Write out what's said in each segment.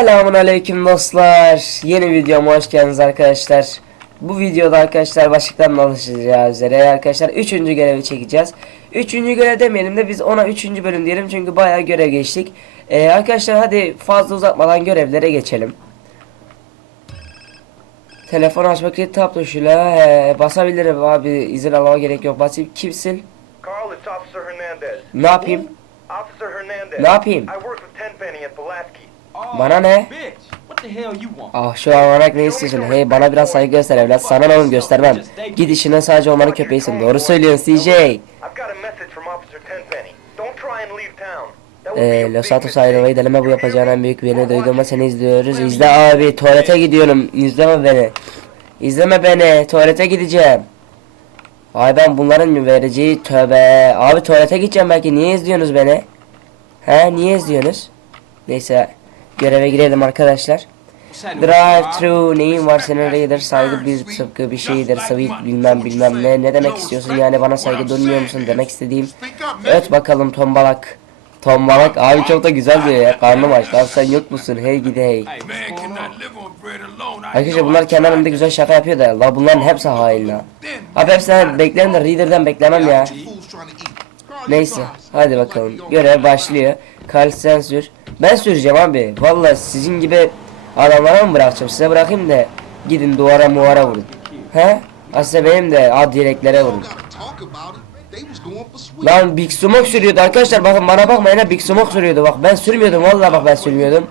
Selamun aleyküm dostlar. Yeni videoma hoş geldiniz arkadaşlar. Bu videoda arkadaşlar başlıktan alışacağı üzere arkadaşlar 3. görevi çekeceğiz. 3. görev demeyelim de biz ona 3. bölüm diyelim çünkü bayağı görev geçtik. Ee, arkadaşlar hadi fazla uzatmadan görevlere geçelim. Telefon açmak için tap tuşuyla he, basabilirim abi izin almama gerek yok. Basayım kimsin? Carl. Ne yapayım? Ne yapayım? Bana ne? Bitch, what the hell you want? Ah şu an olarak ne istiyorsun? Hey bana biraz saygı göster evlat. Sana ne oğlum göstermem. Git işine sadece onların köpeğisin. Doğru söylüyorsun CJ. Ee, Los Santos ayrılmayı deneme bu yapacağın en büyük birini duyduğuma seni izliyoruz. İzle abi tuvalete gidiyorum. İzleme beni. İzleme beni. Tuvalete gideceğim. Ay ben bunların vereceği tövbe. Abi tuvalete gideceğim belki. Niye izliyorsunuz beni? He niye izliyorsunuz? Neyse göreve girelim arkadaşlar. Drive through neyin var senin Raider saygı bir tıpkı bir şeydir sweet bilmem bilmem ne. Ne demek istiyorsun? Yani bana saygı duymuyor musun demek istediğim? Öt bakalım tombalak. Tombalak abi çok da güzel diyor ya. Karnım aç. Lan sen yok musun? Hey gidi hey. Arkadaşlar bunlar kendi aralarında güzel şaka yapıyor da la bunların hepsi hain la. Abi hepsinden beklerim de Reader'den beklemem ya. Neyse hadi bakalım. Görev başlıyor. Karl sen sür Ben süreceğim abi. Vallahi sizin gibi adamlara mı bırakacağım? Size bırakayım da Gidin duvara muvara vurun. He? Aslında benim de ad direklere vurun. Lan Big Smoke sürüyordu arkadaşlar. Bakın bana bakmayın ha Big Smoke sürüyordu. Bak ben sürmüyordum vallahi bak ben sürmüyordum.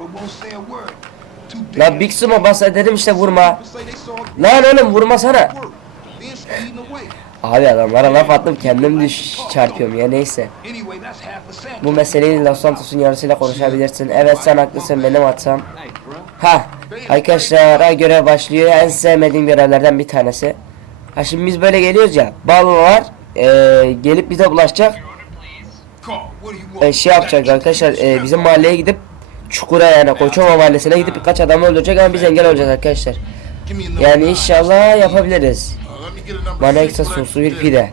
Lan Big Smoke basa dedim işte vurma. Lan oğlum vurmasana Abi adamlara laf attım kendim düş çarpıyorum ya neyse. Bu meseleyi Los Santos'un yarısıyla konuşabilirsin. Evet sen haklısın benim hatam. Ha arkadaşlar ha, görev başlıyor. En sevmediğim görevlerden bir tanesi. Ha şimdi biz böyle geliyoruz ya Ballılar eee gelip bize bulaşacak. E, şey yapacak arkadaşlar e, bizim mahalleye gidip Çukura yani Koçova mahallesine gidip birkaç adamı öldürecek ama biz engel olacağız arkadaşlar. Yani inşallah yapabiliriz Bana black soslu bir pide.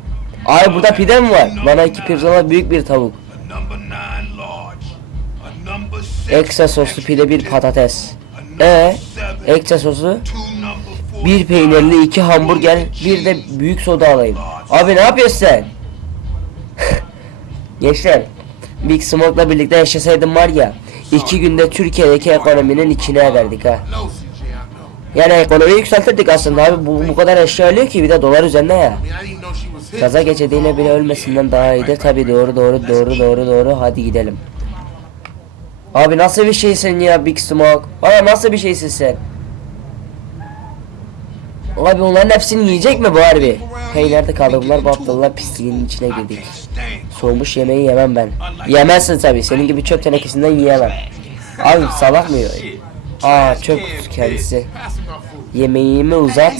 Ay burada pide mi var? Bana iki pirzola büyük bir tavuk. Ekstra soslu pide bir patates E ekstra soslu bir peynirli iki hamburger bir de büyük soda alayım. Abi ne yapıyorsun sen? Gençler Big Smoke'la birlikte yaşasaydım var ya iki günde Türkiye'deki ekonominin içine ederdik ha. Yani ekonomiyi yükseltirdik aslında abi bu, bu kadar eşya alıyor ki bir de dolar üzerinde ya. Kaza geçirdiğine bile ölmesinden daha iyidir tabi doğru doğru doğru doğru doğru hadi gidelim. Abi nasıl bir şeysin ya Big Smoke? Valla nasıl bir şeysin sen? Abi onların hepsini yiyecek mi bu harbi? Hey nerede kaldı bunlar bu aptallar pisliğinin içine girdik. Soğumuş yemeği yemem ben. Yemezsin tabi senin gibi çöp tenekesinden yiyemem. Abi salak mı yiyor? Aa çöp kendisi. Yemeğimi uzat.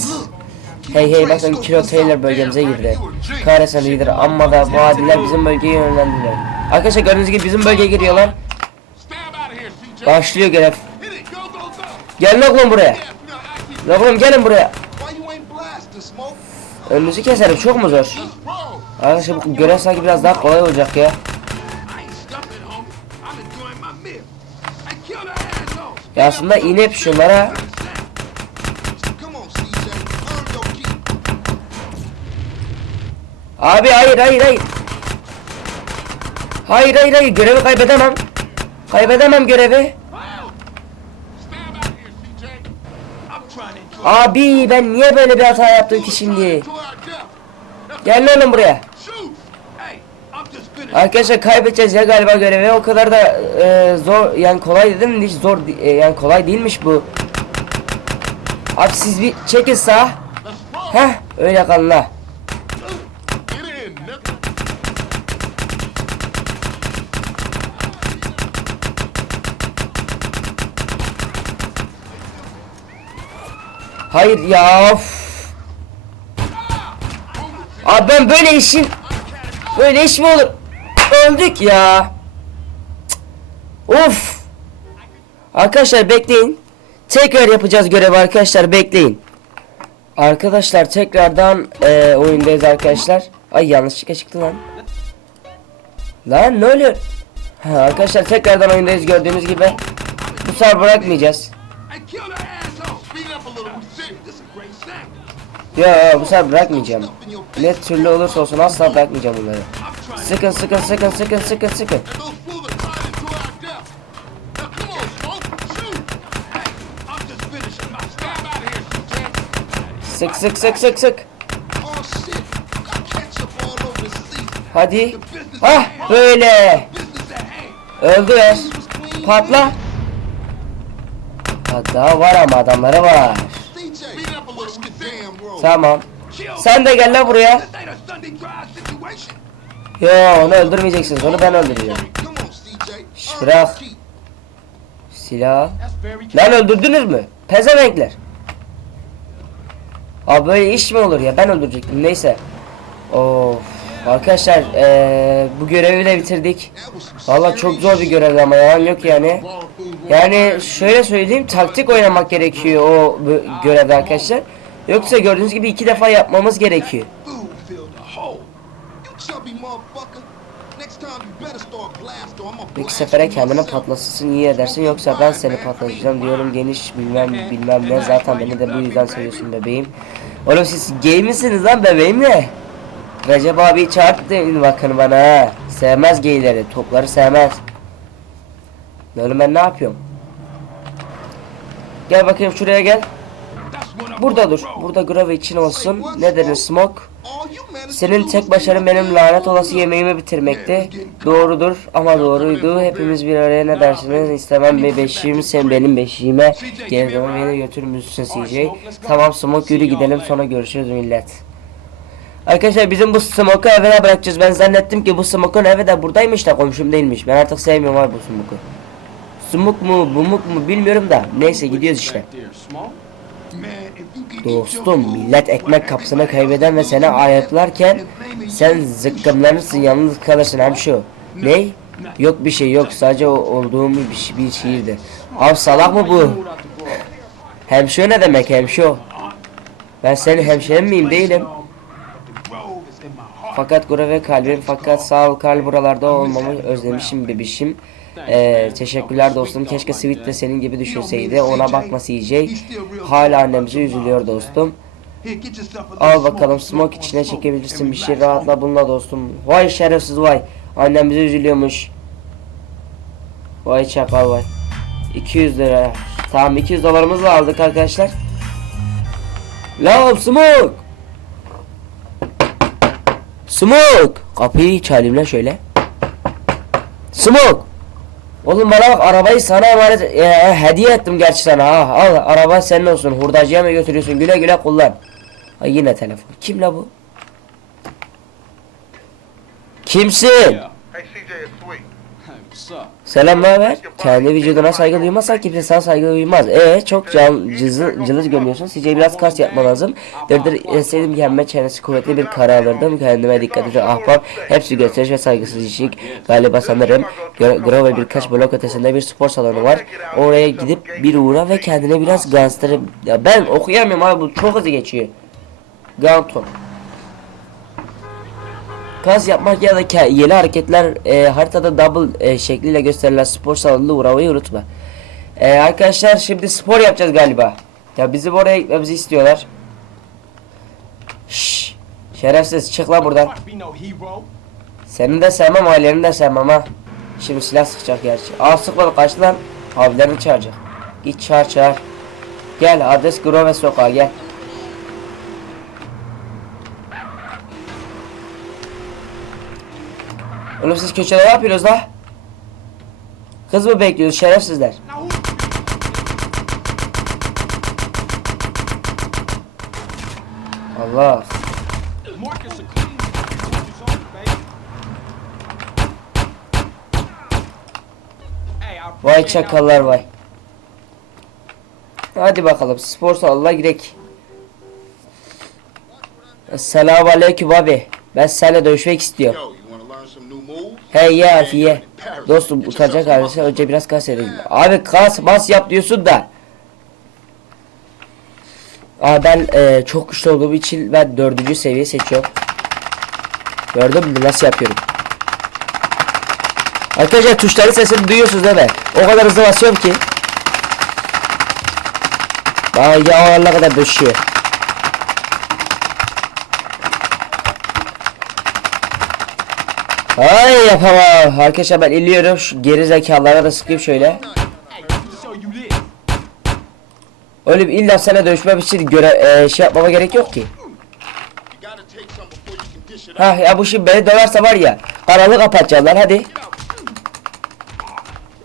Hey hey bakın Kilo Taylor bölgemize girdi. Kahretsin lider amma da bu adiler bizim bölgeye yönlendiler. Arkadaşlar gördüğünüz gibi bizim bölgeye giriyorlar. Başlıyor görev. Gelin oğlum buraya. Oğlum gelin buraya. Önünüzü keserim çok mu zor? Arkadaşlar bu görev sanki biraz daha kolay olacak ya. Ya aslında inip şunlara. Abi hayır hayır hayır. Hayır hayır hayır görevi kaybedemem. Kaybedemem görevi. Abi ben niye böyle bir hata yaptım ki şimdi? Gel oğlum buraya. Arkadaşlar kaybedeceğiz ya galiba görevi o kadar da e, zor yani kolay dedim hiç zor e, yani kolay değilmiş bu. Abi siz bir çekin sağ. Heh öyle kalın ha. Hayır ya of. Abi ben böyle işin böyle iş mi olur? Öldük ya. Of. Arkadaşlar bekleyin. Tekrar yapacağız görevi arkadaşlar bekleyin. Arkadaşlar tekrardan e, oyundayız arkadaşlar. Ay yanlışlıkla çıktı lan. Lan ne oluyor? Ha, arkadaşlar tekrardan oyundayız gördüğünüz gibi. Bu sefer bırakmayacağız. Yo bu sefer bırakmayacağım. Ne türlü olursa olsun asla bırakmayacağım bunları. Sıkın sıkın sıkın sıkın sıkın sıkın. Sık sık sık sık sık. Hadi. Hah böyle. Öldüler. Patla. Ha, daha var ama adamları var. Tamam. Sen de gel lan buraya. Yo onu öldürmeyeceksiniz. Onu ben öldüreceğim. Şş, bırak. Silah. Lan öldürdünüz mü? Pezevenkler. Abi böyle iş mi olur ya? Ben öldürecektim. Neyse. Of. Arkadaşlar eee, bu görevi de bitirdik. Valla çok zor bir görev ama yalan yok yani. Yani şöyle söyleyeyim taktik oynamak gerekiyor o görevde arkadaşlar. Yoksa gördüğünüz gibi iki defa yapmamız gerekiyor. İlk sefere kendine patlasın iyi edersin yoksa ben seni patlatacağım diyorum geniş bilmem bilmem ne zaten beni de bu yüzden seviyorsun bebeğim. Oğlum siz gay misiniz lan bebeğim ne? Recep abi çarptı bakın bana ha. Sevmez gayleri topları sevmez. Oğlum ben ne yapıyorum? Gel bakayım şuraya gel. Burada dur. Burada grove için olsun. Ne denir smoke? Senin tek başarın be benim lanet olası yemeğimi bitirmekti. Doğrudur ama doğruydu. Hepimiz bir araya ne dersiniz istemem bir beşiğim sen benim beşiğime. Geri dön beni götür müsün CJ? Tamam Smoke yürü gidelim sonra görüşürüz millet. Arkadaşlar bizim bu Smoke'u eve de bırakacağız. Ben zannettim ki bu Smoke'un evi de buradaymış da komşum değilmiş. Ben artık sevmiyorum abi bu Smoke'u. Smoke mu bumuk mu bilmiyorum da. Neyse gidiyoruz işte. Dostum millet ekmek kapısını kaybeden ve seni ayaklarken sen zıkkımlanırsın yalnız kalırsın hem şu. Ne? Yok bir şey yok sadece olduğum bir, şi- bir şiirdi. Abi salak mı bu? Hemşo ne demek hemşo? Ben senin hemşerin miyim değilim. Fakat gurur ve kalbim fakat sağ ol kal buralarda olmamı özlemişim bebişim. Ee, teşekkürler dostum. Keşke Sweet de senin gibi düşünseydi. Ona bakma CJ. Hala annemize üzülüyor dostum. Al bakalım smoke içine çekebilirsin bir şey rahatla bununla dostum. Vay şerefsiz vay. Annem üzülüyormuş. Vay çakal vay. 200 lira. Tamam 200 dolarımızla aldık arkadaşlar. La smoke. Smoke. Kapıyı çalayım lan şöyle. Smoke. Oğlum bana bak arabayı sana emanet e, hediye ettim gerçi sana ha. Al araba senin olsun. Hurdacıya mı götürüyorsun? Güle güle kullan. Ay yine telefon. Kim la bu? Kimsin? Yeah. Hey, CJ, it's Sweet. Selam haber? Kendi vücuduna saygı duymazsan kimse sana saygı duymaz. E çok can cızı, cılız görünüyorsun. Sizce biraz kas yapman lazım. Dırdır etseydim kendime çenesi kuvvetli bir kara alırdım. Kendime dikkat edin ahbap. Hepsi gösteriş ve saygısız işik. Galiba sanırım Gro- Grove birkaç blok ötesinde bir spor salonu var. Oraya gidip bir uğra ve kendine biraz gangster... Ya ben okuyamıyorum abi bu çok hızlı geçiyor. Ganton. Kas yapmak ya da yeni hareketler e, haritada double e, şekliyle gösterilen spor salonunda uğramayı unutma. E, arkadaşlar şimdi spor yapacağız galiba. Ya bizi oraya gitmemizi istiyorlar. Şşş. Şerefsiz çık lan buradan. Senin de sevmem aileni de sevmem ha. Şimdi silah sıkacak gerçi. Aa sıkmadı kaç lan. Abilerini çağıracak. Git çağır çağır. Gel adres Grove sokağa gel. Oğlum siz köşede ne yapıyorsunuz la? Kız mı bekliyoruz şerefsizler? Allah. Vay çakallar vay. Hadi bakalım spor salonuna girek. Selamun aleyküm abi. Ben seninle dövüşmek istiyorum. Hey ye harfi ye. Dostum utanacak halde önce biraz kas edeyim. Abi kas bas yap diyorsun da. Aa ben e, çok güçlü olduğum için ben dördüncü seviye seçiyorum. Gördün mü nasıl yapıyorum? Arkadaşlar tuşların sesini duyuyorsunuz değil mi? O kadar hızlı basıyorum ki. Daha ya Allah kadar döşüyor. Ay yapamam. Arkadaşlar ben iliyorum. Şu geri zekalara da sıkayım şöyle. Öyle bir illa sana dövüşmem için göre e, şey yapmama gerek yok ki. Ha ya bu şimdi beni döverse var ya kanalı kapatacaklar hadi.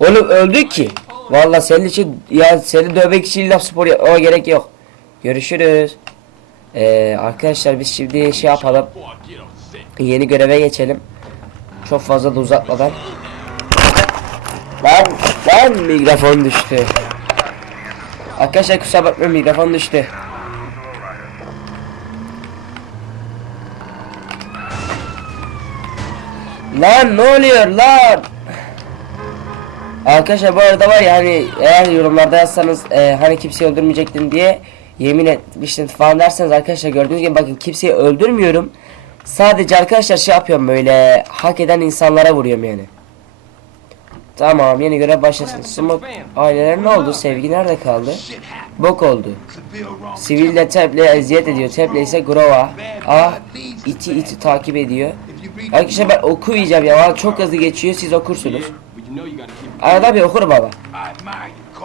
Oğlum öldük ki. Vallahi senin için ya seni dövmek için illa spor yapmama gerek yok. Görüşürüz. Ee, arkadaşlar biz şimdi şey yapalım. Yeni göreve geçelim. Çok fazla da uzatmadan. Lan lan mikrofon düştü. Arkadaşlar kusura bakmayın mikrofon düştü. Lan ne oluyor lan? Arkadaşlar bu arada var ya hani eğer yorumlarda yazsanız e, hani kimseyi öldürmeyecektim diye yemin etmiştim falan derseniz arkadaşlar gördüğünüz gibi bakın kimseyi öldürmüyorum. Sadece arkadaşlar şey yapıyorum böyle hak eden insanlara vuruyorum yani. Tamam yeni görev başlasın. Smoke aileler ne oldu? Sevgi nerede kaldı? Bok oldu. Sivil de Teple eziyet ediyor. Teple ise Grova. Ah iti iti takip ediyor. Arkadaşlar ben okuyacağım ya. Çok hızlı geçiyor. Siz okursunuz. Arada bir okur baba.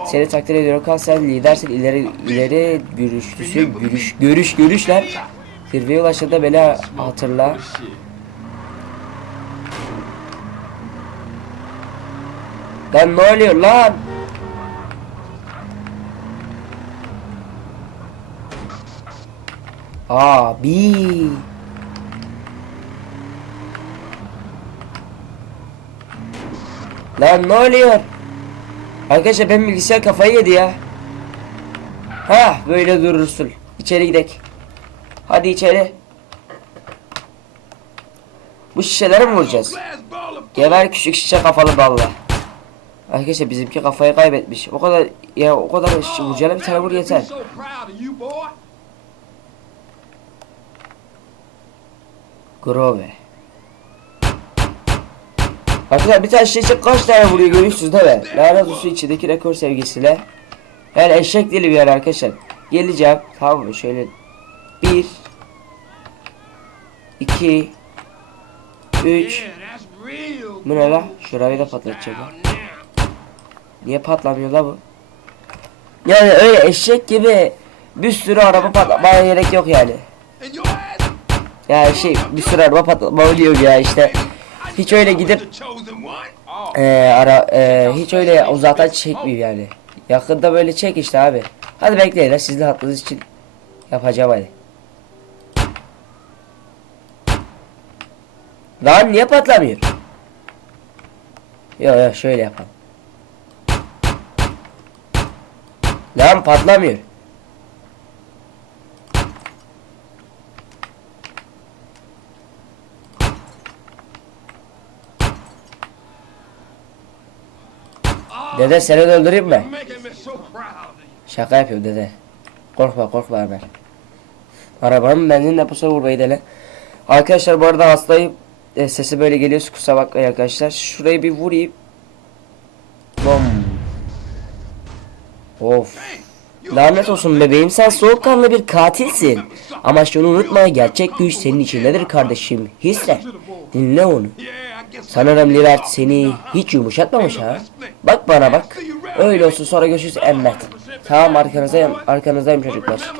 Seni takdir ediyorum. Kal sen lidersin. ileri ileri görüşlüsü. Görüş görüş görüşler. Zirveye ulaştığında beni hatırla. Lan ne oluyor lan? Abi. Lan ne oluyor? Arkadaşlar benim bilgisayar kafayı yedi ya. Ha böyle durursun. İçeri gidek. Hadi içeri. Bu şişeleri mi vuracağız? Geber küçük şişe kafalı balla. Arkadaşlar bizimki kafayı kaybetmiş. O kadar ya o kadar vuracağına bir tane vur yeter. Grove. Arkadaşlar bir tane şişe kaç tane vuruyor görüyorsunuz değil mi? Lanet olsun içindeki rekor sevgisiyle. Yani eşek dili bir yer arkadaşlar. Geleceğim. Tamam mı? Şöyle. Bir. iki, Üç. Yeah, that's real. Bu ne la? Şurayı da patlatacağım. lan. Niye patlamıyor la bu? Yani öyle eşek gibi bir sürü araba patlatmaya gerek yok yani. Ya şey bir sürü araba patlatma oluyor ya işte. Hiç öyle gidip eee ara eee hiç öyle uzaktan çekmiyor yani. Yakında böyle çek işte abi. Hadi bekleyin sizin hakkınız için yapacağım hadi. Lan niye patlamıyor? Yok yok şöyle yapalım. Lan patlamıyor. Dede seni de öldüreyim mi? Şaka yapıyorum dede. Korkma korkma Ömer. Arabanın benzin deposu vurmayı dene. Arkadaşlar bu arada hastayım. E, sesi böyle geliyor kusura bakmayın arkadaşlar. Şurayı bir vurayım. Bom. Of. Lanet olsun bebeğim sen soğukkanlı bir katilsin. Ama şunu unutma gerçek güç senin içindedir kardeşim. Hisset. Dinle onu. Sanırım Levert seni hiç yumuşatmamış ha. Bak bana bak. Öyle olsun sonra görüşürüz Emmet. Tamam arkanızdayım, arkanızdayım çocuklar.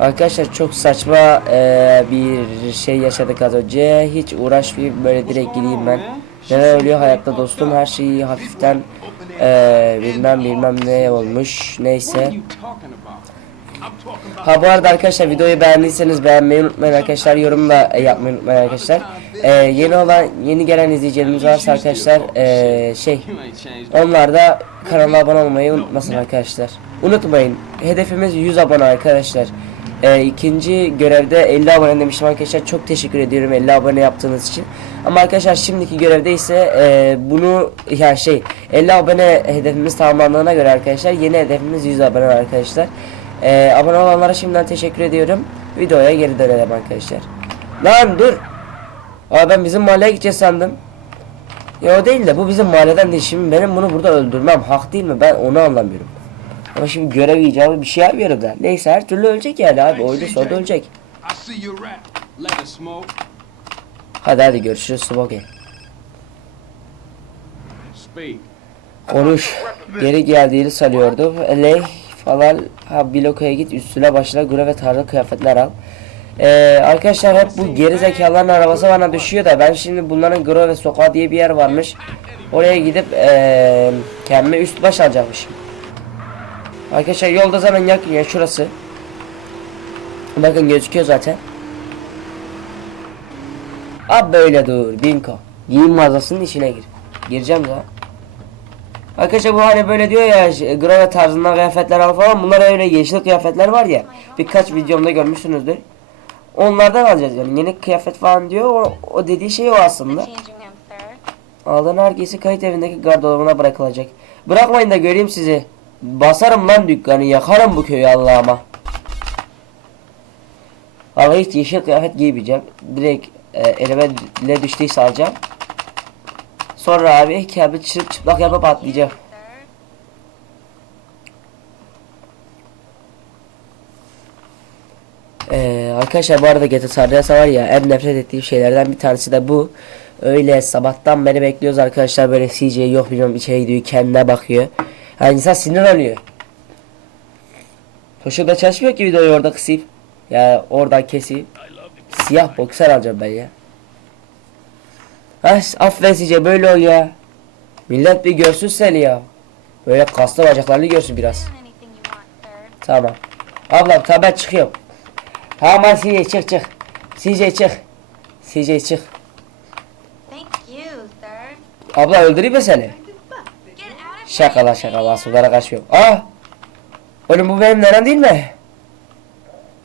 Arkadaşlar çok saçma eee, bir şey yaşadık az önce. Hiç uğraşmayayım böyle direkt gideyim ben. Neler oluyor hayatta dostum her şeyi hafiften eee, bilmem bilmem ne olmuş. Neyse. Ha bu arada arkadaşlar videoyu beğendiyseniz beğenmeyi unutmayın arkadaşlar. Yorum da e, yapmayı unutmayın arkadaşlar. Ee, yeni olan yeni gelen izleyicilerimiz varsa arkadaşlar ee, şey onlar da kanala abone olmayı unutmasın arkadaşlar. Unutmayın hedefimiz 100 abone arkadaşlar. Ee, ikinci görevde 50 abone demiştim arkadaşlar. Çok teşekkür ediyorum 50 abone yaptığınız için. Ama arkadaşlar şimdiki görevde ise ee, bunu ya şey 50 abone hedefimiz tamamlandığına göre arkadaşlar yeni hedefimiz 100 abone arkadaşlar. Ee, abone olanlara şimdiden teşekkür ediyorum. Videoya geri dönelim arkadaşlar. Lan dur. Aa ben bizim mahalleye gideceğiz sandım. Ya o değil de bu bizim mahalleden değil. Şimdi benim bunu burada öldürmem hak değil mi? Ben onu anlamıyorum. Ama şimdi görev icabı bir şey yapmıyorum da. Neyse her türlü ölecek yani abi. Oyunun sonunda ölecek. Hadi hadi görüşürüz Smokey. Konuş. Geri geldiğini sanıyordum. Ley falan ha blokaya git üstüne başına göre ve tarzı kıyafetler al. Ee, arkadaşlar hep bu geri zekaların arabası bana düşüyor da ben şimdi bunların Gro ve Sokağı diye bir yer varmış. Oraya gidip ee, kendime üst baş alacakmışım. Arkadaşlar yolda zaten yakın ya şurası. Bakın gözüküyor zaten. Abi böyle dur Binko. Giyim mağazasının içine gir. Gireceğim zaten. Arkadaşlar bu hani böyle diyor ya grave tarzında kıyafetler al falan bunlar öyle yeşil kıyafetler var ya birkaç videomda görmüşsünüzdür. Onlardan alacağız yani yeni kıyafet falan diyor o, o dediği şey o aslında. Aldığın herkesi kayıt evindeki gardırobuna bırakılacak. Bırakmayın da göreyim sizi. Basarım lan dükkanı yakarım bu köyü Allah'ıma. Ama hiç yeşil kıyafet giymeyeceğim. Direkt e, elime ne düştüyse alacağım. Sonra abi kendimi çırp çıplak yapıp atlayacağım. Ee, arkadaşlar bu arada GTA Andreas var ya en nefret ettiğim şeylerden bir tanesi de bu. Öyle sabahtan beri bekliyoruz arkadaşlar böyle CJ yok bilmem içeri gidiyor kendine bakıyor. Yani insan sinir oluyor. Hoşuma çalışmıyor ki videoyu orada kısayım. Ya oradan keseyim. Siyah boxer alacağım ben ya. Ha, aferin CJ böyle ol ya. Millet bir görsün seni ya. Böyle kaslı bacaklarını görsün biraz. Tamam. Ablam tamam ben çıkıyorum. Tamam CJ çık çık. CJ çık. CJ çık. Abla öldüreyim mi seni? Get out of Şakala şakala sulara kaçmıyorum. Aa! Oğlum bu benim nenem değil mi?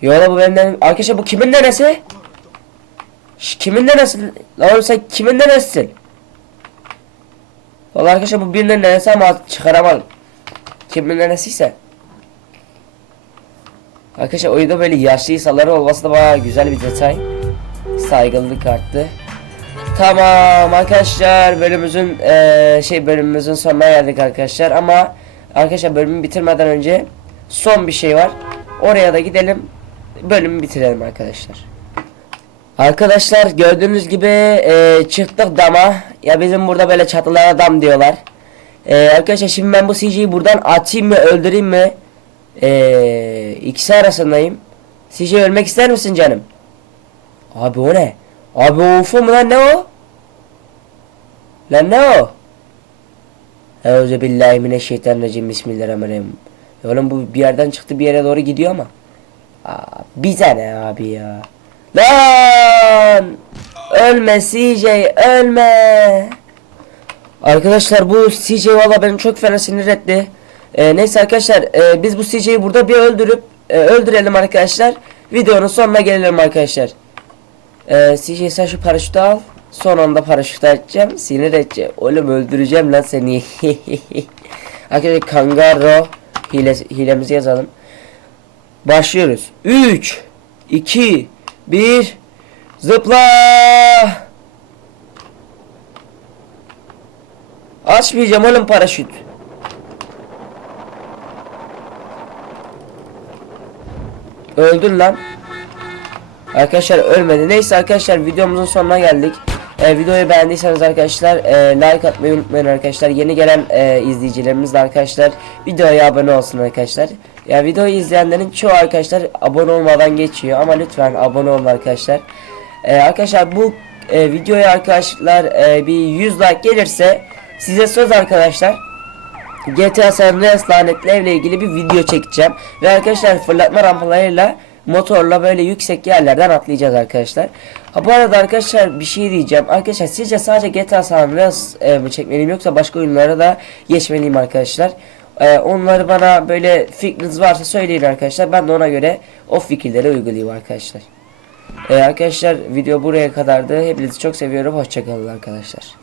Yo lan bu benim nenem. Arkadaşlar bu kimin nenesi? Şş, kimin nenesi? Lan oğlum sen kimin nenesisin? Valla arkadaşlar bu birinin nenesi ama çıkaramadım. Kimin nenesiyse. Arkadaşlar oyunda böyle yaşlı insanların olması da bayağı güzel bir detay. Saygınlık arttı. Tamam arkadaşlar bölümümüzün eee, şey bölümümüzün sonuna geldik arkadaşlar ama arkadaşlar bölümü bitirmeden önce son bir şey var. Oraya da gidelim. Bölümü bitirelim arkadaşlar. Arkadaşlar gördüğünüz gibi eee, çıktık dama. Ya bizim burada böyle çatılara dam diyorlar. Eee, arkadaşlar şimdi ben bu CJ'yi buradan atayım mı öldüreyim mi? Eee ikisi arasındayım. CJ ölmek ister misin canım? Abi o ne? Abi o UFO mu lan ne o? Lan ne o? Euzu billahi mineşşeytanirracim bismillahirrahmanirrahim. Ya Oğlum bu bir yerden çıktı bir yere doğru gidiyor ama. Aa, bize ne abi ya? Lan! Ölme CJ ölme! Arkadaşlar bu CJ valla beni çok fena sinir etti. Ee, neyse arkadaşlar e, biz bu CJ'yi burada bir öldürüp e, öldürelim arkadaşlar. Videonun sonuna gelelim arkadaşlar. Ee, CJ sen şu paraşütü al. Son anda paraşütü açacağım. Sinir edeceğim. Oğlum öldüreceğim lan seni. Arkadaşlar Kangaro hile, hilemizi yazalım. Başlıyoruz. 3 2 1 Zıpla! Açmayacağım oğlum paraşüt. Öldün lan. Arkadaşlar ölmedi. Neyse arkadaşlar videomuzun sonuna geldik. Ee, videoyu beğendiyseniz arkadaşlar e, like atmayı unutmayın arkadaşlar. Yeni gelen e, izleyicilerimiz de arkadaşlar videoya abone olsun arkadaşlar. Ya videoyu izleyenlerin çoğu arkadaşlar abone olmadan geçiyor ama lütfen abone olun arkadaşlar. Ee, arkadaşlar bu e, videoya arkadaşlar e, bir 100 like gelirse size söz arkadaşlar. GTA San Andreas lanetli evle ilgili bir video çekeceğim. Ve arkadaşlar fırlatma rampalarıyla motorla böyle yüksek yerlerden atlayacağız arkadaşlar. Ha bu arada arkadaşlar bir şey diyeceğim. Arkadaşlar sizce sadece GTA San Andreas e, mi çekmeliyim yoksa başka oyunlara da geçmeliyim arkadaşlar. E, onları bana böyle fikriniz varsa söyleyin arkadaşlar. Ben de ona göre o fikirleri uygulayayım arkadaşlar. E, arkadaşlar video buraya kadardı. Hepinizi çok seviyorum. Hoşçakalın arkadaşlar.